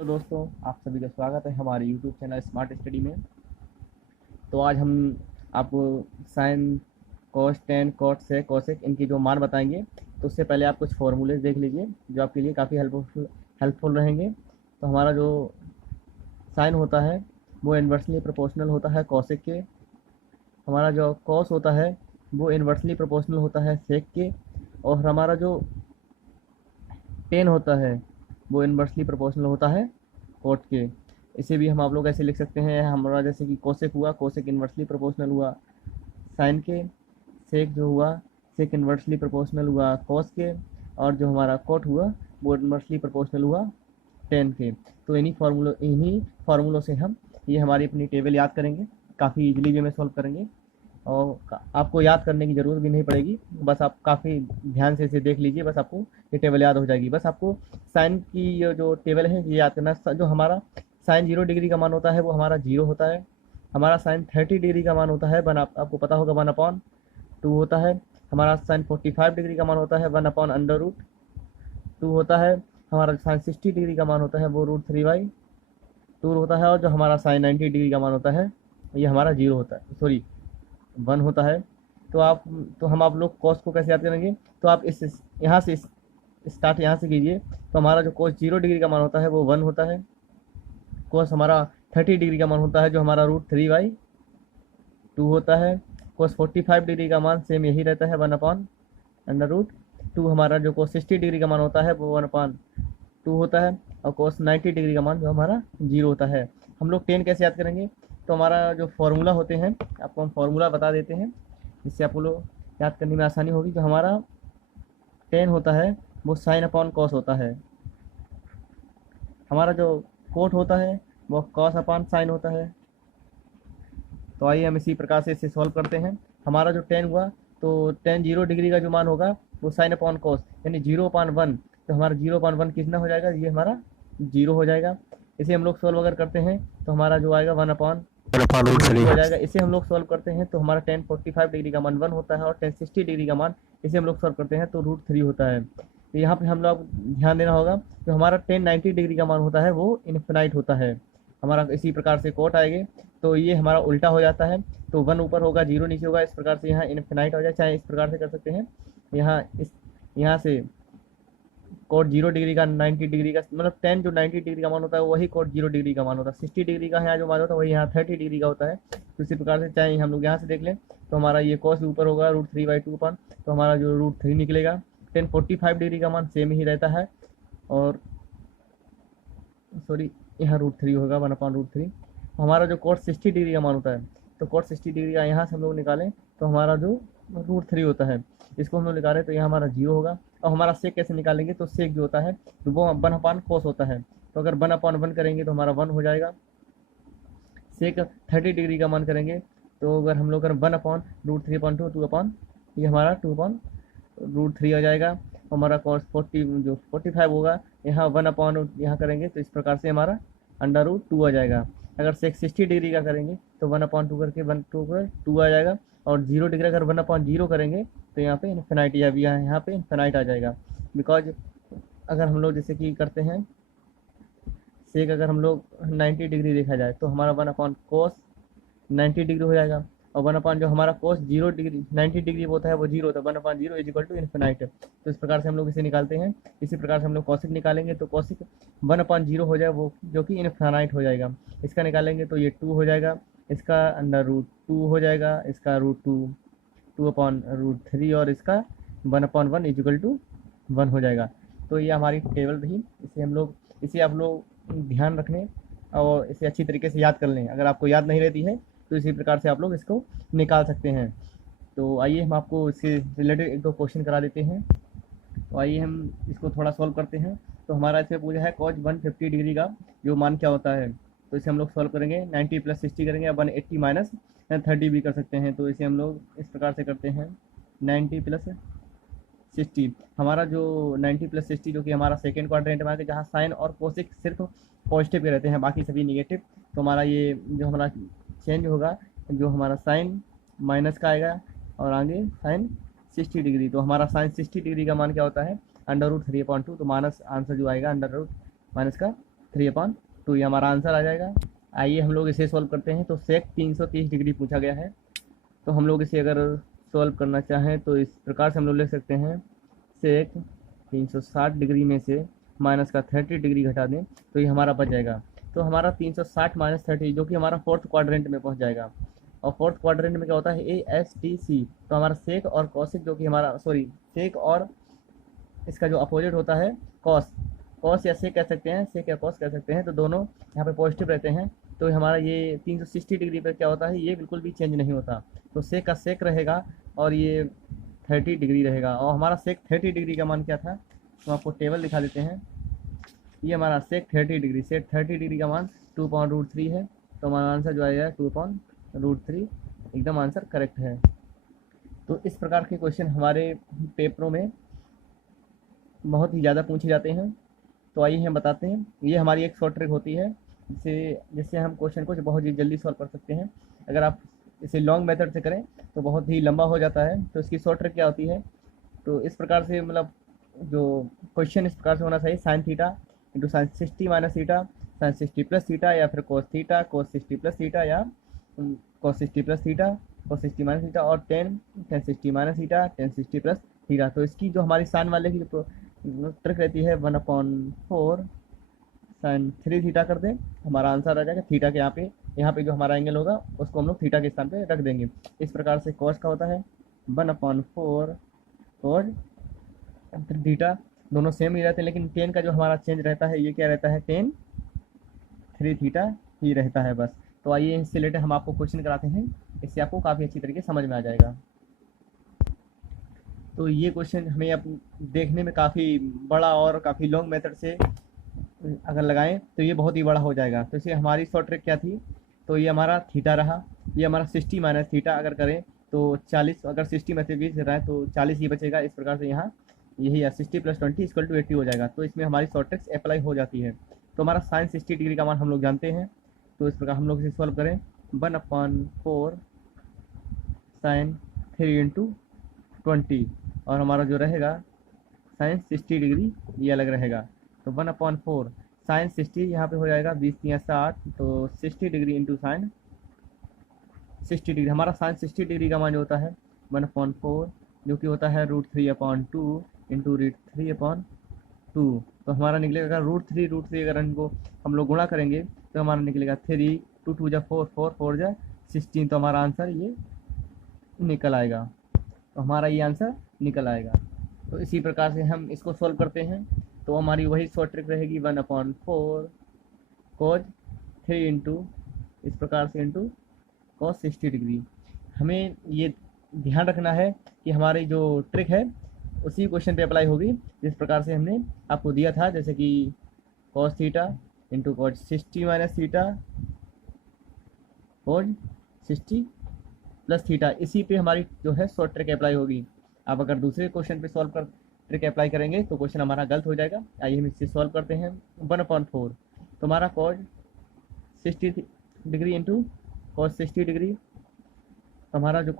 तो दोस्तों, आप सभी का स्वागत है हमारे यूट्यूब चैनल स्मार्ट स्टडी में। तो आज हम आपको साइन, कॉस, टेन, कॉट, सेक, कोसेक इनकी जो मान बताएंगे। तो उससे पहले आप कुछ फॉर्मूले देख लीजिए जो आपके लिए काफ़ी हेल्पफुल रहेंगे। तो हमारा जो साइन होता है वो इन्वर्सली प्रोपोर्शनल होता है कोसेक के। हमारा जो कॉस होता है वो इन्वर्सली प्रोपोर्शनल होता है सेक के। और हमारा जो टेन होता है वो इन्वर्सली प्रोपोर्शनल होता है कोट के। इसे भी हम आप लोग ऐसे लिख सकते हैं, हमारा जैसे कि कोसेक हुआ, कोसेक इन्वर्सली प्रोपोर्शनल हुआ साइन के। सेक जो हुआ, सेक इन्वर्सली प्रोपोर्शनल हुआ कॉस के। और जो हमारा कोट हुआ वो इन्वर्सली प्रोपोर्शनल हुआ टेन के। तो इन्हीं फार्मूलों से हम ये हमारी अपनी टेबल याद करेंगे, काफ़ी इजीली वे में सॉल्व करेंगे। और आपको याद करने की ज़रूरत भी नहीं पड़ेगी, बस आप काफ़ी ध्यान से इसे देख लीजिए, बस आपको ये टेबल याद हो जाएगी। बस आपको साइन की ये जो टेबल है ये याद करना। जो हमारा साइन 0 डिग्री का मान होता है वो हमारा 0 होता है। हमारा साइन 30 डिग्री का मान होता है आपको पता होगा 1/2 होता है। हमारा साइन 45 डिग्री का मान होता है 1/√2 होता है। हमारा साइन 60 डिग्री का मान होता है वो √3/2 होता है। और जो हमारा साइन 90 डिग्री का मान होता है ये हमारा 0 होता है, सॉरी 1 होता है। तो हम आप लोग कॉस को कैसे याद करेंगे? तो आप यहाँ से स्टार्ट यहाँ से कीजिए। तो हमारा जो कॉस 0 डिग्री का मान होता है वो 1 होता है। कॉस हमारा 30 डिग्री का मान होता है जो हमारा √3/2 होता है। कॉस 45 डिग्री का मान सेम यही रहता है 1/√2। हमारा जो कॉस 60 डिग्री का मान होता है वो 1/2 होता है। और कॉस 90 डिग्री का मान जो हमारा 0 होता है। हम लोग 10 कैसे याद करेंगे? तो हमारा जो फॉर्मूला होते हैं आपको हम फॉर्मूला बता देते हैं, जिससे आप लोग याद करने में आसानी होगी। जो हमारा 10 होता है वो साइन अपॉन कॉस होता है। हमारा जो कोट होता है वो कॉस अपॉन साइन होता है। तो आइए हम इसी प्रकार से इसे सॉल्व करते हैं। हमारा जो 10 हुआ, तो 10 0 डिग्री का जो मान होगा वो साइन अपॉन कॉस, यानी 0/1। तो हमारा 0/1 कितना हो जाएगा? ये हमारा 0 हो जाएगा। इसे हम लोग सॉल्व अगर करते हैं तो हमारा जो आएगा 1/√3 हो जाएगा। इसे हम लोग सॉल्व करते हैं तो हमारा 10 45 डिग्री का मान 1 होता है। और 10 60 डिग्री का मान इसे हम लोग सॉल्व करते हैं तो √3 होता है। तो यहाँ पे हम लोग ध्यान देना होगा, जो हमारा 10 90 डिग्री का मान होता है वो इनफिनाइट होता है। हमारा इसी प्रकार से कोट आएंगे तो ये हमारा उल्टा हो जाता है। तो 1 ऊपर होगा 0 नीचे होगा, इस प्रकार से यहाँ इनफिनाइट हो जाए। चाहे इस प्रकार से कर सकते हैं, यहाँ से कोट 0 डिग्री का 90 डिग्री का, मतलब 10 जो 90 डिग्री का मान होता है वही कोट 0 डिग्री का मान होता है। 60 डिग्री का यहाँ जो मान होता है वही यहाँ 30 डिग्री का होता है। तो इसी प्रकार से चाहे हम लोग यहाँ से देख लें तो हमारा ये कॉस ऊपर होगा √3/2 पर, तो हमारा जो √3 निकलेगा। 10 45 डिग्री का मान सेम ही रहता है। और सॉरी, यहाँ √3 होगा 1/√3। हमारा जो कोट 60 डिग्री का मान होता है, तो कोट 60 डिग्री का यहाँ से हम लोग निकालें तो हमारा जो √3 होता है इसको हम लोग निकालें तो यहाँ हमारा 0 होगा। और हमारा सेक कैसे निकालेंगे? तो सेक जो होता है तो वो 1/cos होता है। तो अगर 1/1 करेंगे तो हमारा 1 हो जाएगा। सेक 30 डिग्री का मान करेंगे तो अगर हम लोग अगर 1/√3/2 2 ये हमारा 2/√3 आ जाएगा। हमारा कॉस 40 जो 45 होगा, यहाँ 1/, यहाँ करेंगे तो इस प्रकार से हमारा √2 आ जाएगा। अगर सेक 60 डिग्री का करेंगे तो 1/2 करके 2 आ जाएगा। और 0 डिग्री अगर 1/0 करेंगे तो यहाँ पे इन्फिनाइट या भी यहाँ पे इन्फिनाइट आ जाएगा। बिकॉज अगर हम लोग जैसे कि करते हैं सेक, अगर हम लोग 90 डिग्री देखा जाए तो हमारा 1/cos 90 डिग्री हो जाएगा। और 1/, जो हमारा cos 0 डिग्री 90 डिग्री होता है वो 0 होता है। 1/0 इज इन्फिनाइट। तो इस प्रकार से हम लोग इसे निकालते हैं। इसी प्रकार से हम लोग कॉसिक निकालेंगे तो कॉसिक 1/0 हो जाए वो जो कि इन्फिनाइट हो जाएगा। इसका निकालेंगे तो ये 2 हो जाएगा, इसका √2 हो जाएगा, इसका √2 2/√3 और इसका 1/1 1 हो जाएगा। तो ये हमारी टेबल रही। इसे आप लोग ध्यान रखने और इसे अच्छी तरीके से याद कर लें। अगर आपको याद नहीं रहती है तो इसी प्रकार से आप लोग इसको निकाल सकते हैं। तो आइए हम आपको इससे रिलेटेड एक दो क्वेश्चन करा देते हैं। तो आइए हम इसको थोड़ा सॉल्व करते हैं। तो हमारा इसमें पूछा है cos 150 डिग्री का जो मान क्या होता है। तो इसे हम लोग सॉल्व करेंगे, 90 + 60 करेंगे, 180 - 30 भी कर सकते हैं। तो इसे हम लोग इस प्रकार से करते हैं, 90 + 60। हमारा जो 90 + 60 जो कि हमारा सेकेंड क्वाड्रेंट में आएगा, जहाँ साइन और कोसिक सिर्फ पॉजिटिव के रहते हैं, बाकी सभी निगेटिव। तो हमारा ये जो हमारा चेंज होगा, जो हमारा साइन माइनस का आएगा और आगे साइन 60 डिग्री। तो हमारा साइन 60 डिग्री का मान क्या होता है? √3/2। तो माइनस आंसर जो आएगा √- का 3/2, ये हमारा आंसर आ जाएगा। आइए हम लोग इसे सॉल्व करते हैं। तो सेक 330 डिग्री पूछा गया है, तो हम लोग इसे अगर सॉल्व करना चाहें तो इस प्रकार से हम लोग लिख सकते हैं, सेक 360 डिग्री में से माइनस का 30 डिग्री घटा दें तो ये हमारा बच जाएगा। तो हमारा 360 माइनस 30 जो कि हमारा फोर्थ क्वाड्रेंट में पहुंच जाएगा। और फोर्थ क्वाड्रेंट में क्या होता है, ASTC। तो हमारा सेक और कॉसिक जो कि हमारा सेक और इसका जो अपोजिट होता है कॉस, कॉस या सेक कह सकते हैं, सेक या कॉस कह सकते हैं, तो दोनों यहाँ पे पॉजिटिव रहते हैं। तो हमारा ये 360 डिग्री पर क्या होता है, ये बिल्कुल भी चेंज नहीं होता। तो सेक का सेक रहेगा और ये 30 डिग्री रहेगा। और हमारा सेक 30 डिग्री का मान क्या था, तो आपको टेबल दिखा देते हैं। ये हमारा सेक 30 डिग्री का मान 2/√3 है। तो हमारा आंसर जो आएगा 2/√3, एकदम आंसर करेक्ट है। तो इस प्रकार के क्वेश्चन हमारे पेपरों में बहुत ही ज़्यादा पूछे जाते हैं। तो आइए हम बताते हैं, ये हमारी एक शॉर्ट ट्रिक होती है जिससे हम क्वेश्चन को बहुत ही जल्दी सॉल्व कर सकते हैं। अगर आप इसे लॉन्ग मेथड से करें तो बहुत ही लंबा हो जाता है। तो इसकी शॉर्ट ट्रिक क्या होती है, तो इस प्रकार से मतलब जो क्वेश्चन इस प्रकार से होना चाहिए, sine theta into sine 60 minus theta, sine 60 plus theta, या फिर cos theta cos 60 plus theta, या cos 60 plus theta cos 60 minus theta, और tan 60 minus theta 60 plus theta. तो इसकी जो हमारी साइन वाले की जो ट्रिक रहती है 1/4 साइन 3 थीटा कर दें, हमारा आंसर आ जाएगा। थीटा के यहाँ पे जो हमारा एंगल होगा उसको हम लोग थीटा के स्थान पे रख देंगे। इस प्रकार से कॉस का होता है 1/4 कॉस थीटा, दोनों सेम ही रहते हैं, लेकिन टेन का जो हमारा चेंज रहता है, ये क्या रहता है, टेन 3 थीटा ही रहता है बस। तो आइए इससे रिलेटेड हम आपको क्वेश्चन कराते हैं, इससे आपको काफ़ी अच्छी तरीके समझ में आ जाएगा। तो ये क्वेश्चन हमें अब देखने में काफ़ी बड़ा और काफ़ी लॉन्ग मेथड से अगर लगाएं तो ये बहुत ही बड़ा हो जाएगा। तो इसे हमारी शॉर्ट ट्रिक क्या थी, तो ये हमारा थीटा रहा, ये हमारा 60 माइनस थीटा अगर करें तो 40, अगर 60 में से 20 रहा है तो 40 ही बचेगा। इस प्रकार से यहाँ यही 60 + 20 = 80 हो जाएगा। तो इसमें हमारी शॉर्ट ट्रिक्स अप्लाई हो जाती है। तो हमारा साइन 60 डिग्री का मान हम लोग जानते हैं। तो इस प्रकार हम लोग इसे सॉल्व करें, 1/4 साइन 3 × 20, और हमारा जो रहेगा साइन 60 डिग्री ये अलग रहेगा। तो 1/4 साइन 60 यहाँ पे हो जाएगा 20 × 60, तो 60 डिग्री इंटू साइन 60 डिग्री। हमारा साइन 60 डिग्री का मान जो होता है 1/4 जो कि होता है √3/2 इंटू √3/2। तो हमारा निकलेगा √3 अगर इनको हम लोग गुणा करेंगे तो हमारा निकलेगा 3, 2 2 जा 4, 4 4 जा 16। तो हमारा आंसर ये निकल आएगा। तो हमारा ये आंसर निकल आएगा। तो इसी प्रकार से हम इसको सॉल्व करते हैं। तो हमारी वही शॉर्ट ट्रिक रहेगी 1/4 cos 3 इंटू इस प्रकार से इंटू cos 60 डिग्री। हमें ये ध्यान रखना है कि हमारी जो ट्रिक है उसी क्वेश्चन पे अप्लाई होगी जिस प्रकार से हमने आपको दिया था, जैसे कि cos theta into cos 60 minus theta cos 60 plus theta, इसी पे हमारी जो है शॉर्ट ट्रिक अप्लाई होगी। आप अगर दूसरे क्वेश्चन पे सॉल्व कर ट्रिक अप्लाई करेंगे तो क्वेश्चन हमारा गलत हो जाएगा। आइए हम इससे सॉल्व करते हैं। 1/4 तो हमारा cos 60 degree into cos 60 degree, हमारा जो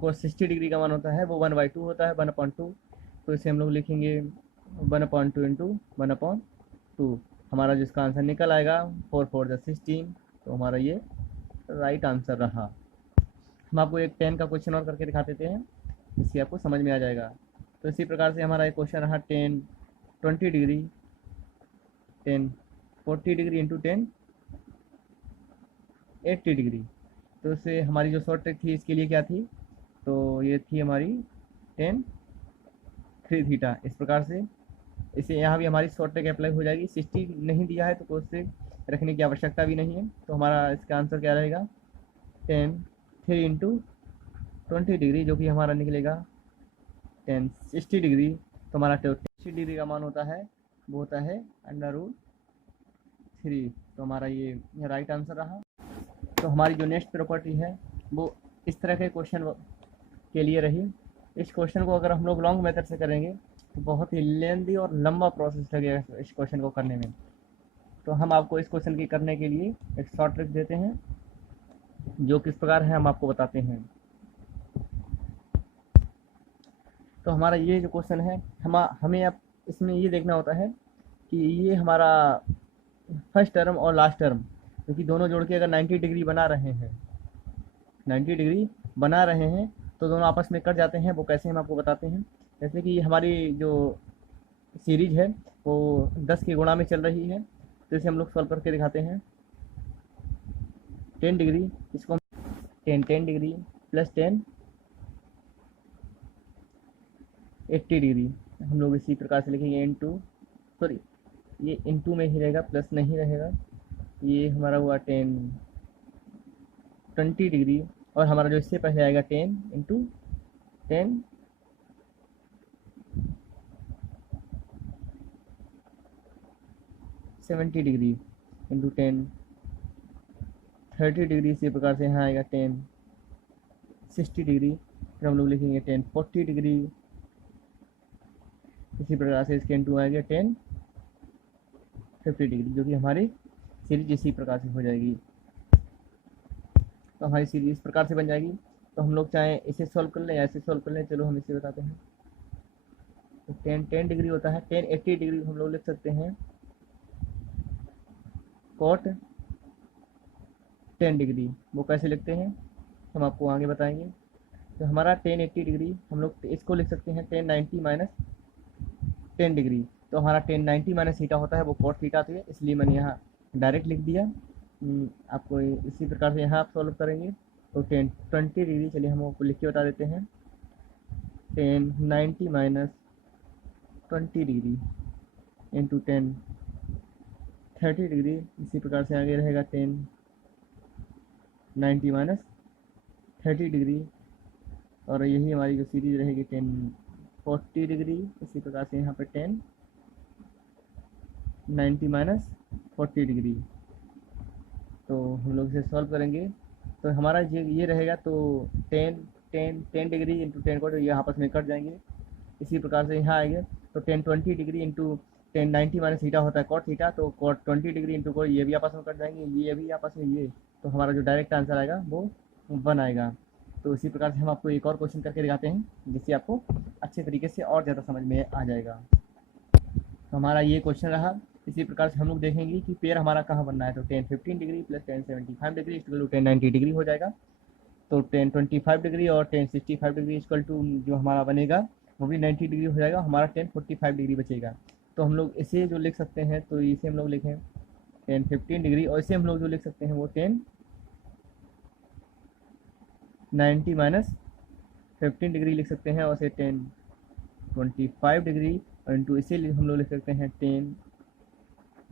cos 60 डिग्री का मान होता है वो 1/2 होता है, 1/2। तो इसे हम लोग लिखेंगे 1/2 इंटू 1/2। हमारा जिसका आंसर निकल आएगा 4 4 जा 16। तो हमारा ये राइट आंसर रहा। हम आपको एक 10 का क्वेश्चन और करके दिखा देते हैं, इससे आपको समझ में आ जाएगा। तो इसी प्रकार से हमारा एक क्वेश्चन रहा 10 20 डिग्री 10 40 डिग्री इंटू 10 80 डिग्री। तो इससे हमारी जो शॉर्ट ट्रिक थी इसके लिए क्या थी, तो ये थी हमारी 10 3 थीटा। इस प्रकार से इसे यहाँ भी हमारी शॉर्ट ट्रिक अप्लाई हो जाएगी। 60 नहीं दिया है तो कोई से रखने की आवश्यकता भी नहीं है। तो हमारा इसका आंसर क्या रहेगा, 10 3 इंटू 20 डिग्री जो कि हमारा निकलेगा 10 60 डिग्री। तो हमारा 60 डिग्री का मान होता है वो होता है √3। तो हमारा ये राइट आंसर रहा। तो हमारी जो नेक्स्ट प्रॉपर्टी है वो इस तरह के क्वेश्चन के लिए रही। इस क्वेश्चन को अगर हम लोग लॉन्ग मेथड से करेंगे तो बहुत ही लेंदी और लंबा प्रोसेस लगेगा इस क्वेश्चन को करने में। तो हम आपको इस क्वेश्चन की करने के लिए एक शॉर्ट ट्रिक देते हैं जो किस प्रकार है हम आपको बताते हैं। तो हमारा ये जो क्वेश्चन है हमें अब इसमें ये देखना होता है कि ये हमारा फर्स्ट टर्म और लास्ट टर्म, क्योंकि दोनों जोड़ के अगर 90 डिग्री बना रहे हैं, 90 डिग्री बना रहे हैं, तो दोनों आपस में कट जाते हैं। वो कैसे हम आपको बताते हैं। जैसे कि हमारी जो सीरीज है वो 10 के गुणा में चल रही है, तो इसे हम लोग सॉल्व करके दिखाते हैं। 10 डिग्री, इसको 10 डिग्री प्लस 10 80 डिग्री हम लोग इसी प्रकार से लिखेंगे। सॉरी ये इंटू में ही रहेगा, प्लस नहीं रहेगा। ये हमारा हुआ 20 डिग्री, और हमारा जो इससे पहले आएगा 10 इंटू 10 70 डिग्री इंटू 10 30 डिग्री। इसी प्रकार से यहाँ आएगा 10 60 डिग्री। फिर हम लोग लिखेंगे 10 40 डिग्री। इसी प्रकार से इसके इंटू आएगा 10 50 डिग्री, जो कि हमारी सीरीज इसी प्रकार से हो जाएगी। तो हमारी सीरीज इस प्रकार से बन जाएगी। तो हम लोग चाहे इसे सॉल्व कर लें या इसे सॉल्व कर लें, चलो हम इसे बताते हैं। तो 10 डिग्री होता है, 10 80 डिग्री हम लोग लिख सकते हैं कॉट 10 डिग्री। वो कैसे लिखते हैं हम आपको आगे बताएंगे। तो हमारा 10 80 डिग्री हम लोग इसको लिख सकते हैं 10 90 माइनस 10 डिग्री। तो हमारा 10 90 माइनस थीटा होता है, वो कॉट थीटा है, इसलिए मैंने यहाँ डायरेक्ट लिख दिया। आपको इसी प्रकार से यहाँ आप सॉल्व करेंगे। तो 10 20 डिग्री, चलिए हम आपको लिख के बता देते हैं। 10 90 माइनस 20 डिग्री इंटू 10 30 डिग्री। इसी प्रकार से आगे रहेगा 10 90 माइनस 30 डिग्री, और यही हमारी जो सीरीज रहेगी 10 40 डिग्री। इसी प्रकार से यहाँ पे 10 90 माइनस 40 डिग्री। तो हम लोग इसे सॉल्व करेंगे। तो हमारा ये रहेगा, तो 10 डिग्री इंटू 10 को ये आपस में कट जाएंगे। इसी प्रकार से यहाँ आएंगे तो 10 20 डिग्री इंटू 10 90 माइनस थीटा होता है कॉट थीटा, तो कॉट 20 डिग्री इंटू को ये भी आपस में कट जाएंगे, ये भी आपस में ये। तो हमारा जो डायरेक्ट आंसर आएगा वो 1 आएगा। तो इसी प्रकार से हम आपको एक और क्वेश्चन करके दिखाते हैं, जिससे आपको अच्छे तरीके से और ज़्यादा समझ में आ जाएगा। तो हमारा ये क्वेश्चन रहा। इसी प्रकार से हम लोग देखेंगे कि पेयर हमारा कहाँ बनना है। तो 10 15 degree plus 10 75 degree equal to 10 90 degree हो जाएगा। तो 10 25 डिग्री और 10 65 डिग्री इक्वल टू जो हमारा बनेगा वो भी 90 डिग्री हो जाएगा। हमारा 10 45 डिग्री बचेगा। तो हम लोग इसे जो लिख सकते हैं, तो इसे हम लोग लिखें 10 15 डिग्री, और इसे हम लोग जो लिख सकते हैं वो 10 90 माइनस 15 डिग्री लिख सकते हैं, और इसे 10 25 डिग्री और इंटू इसे हम लोग लिख सकते हैं 10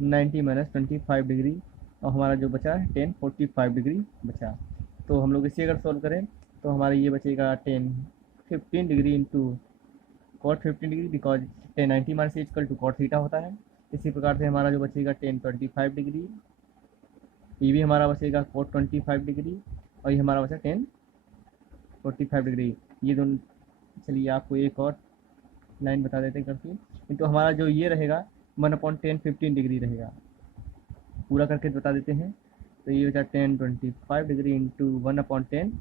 90 माइनस 25 डिग्री, और हमारा जो बचा है 10 45 डिग्री बचा। तो हम लोग इसे अगर सॉल्व करें तो हमारा ये बचेगा 10 15 degree into cot 15 degree, because 10 90 minus equal to cot theta होता है। इसी प्रकार से हमारा जो बचेगा 10 25 डिग्री, ये भी हमारा बचेगा कॉट 25 डिग्री, और ये हमारा बचा 10 45 डिग्री। ये दोनों, चलिए आपको एक और लाइन बता देते हैं करके। तो हमारा जो ये रहेगा 1/10 15 डिग्री रहेगा, पूरा करके बता देते हैं। तो ये बचा 10 25 डिग्री इंटू 1/10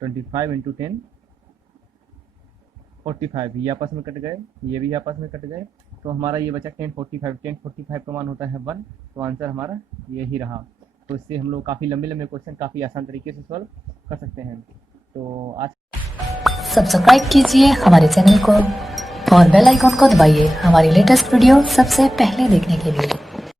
25 इंटू 10 45, ये आपस में कट गए, ये भी आपस में कट गए। तो हमारा ये बचा 10 45 का मान होता है 1। तो आंसर हमारा यही रहा। तो इससे हम लोग काफ़ी लंबे लंबे क्वेश्चन काफ़ी आसान तरीके से सॉल्व कर सकते हैं। तो आज सब्सक्राइब कीजिए हमारे चैनल को और बेल आइकॉन को दबाइए हमारी लेटेस्ट वीडियो सबसे पहले देखने के लिए।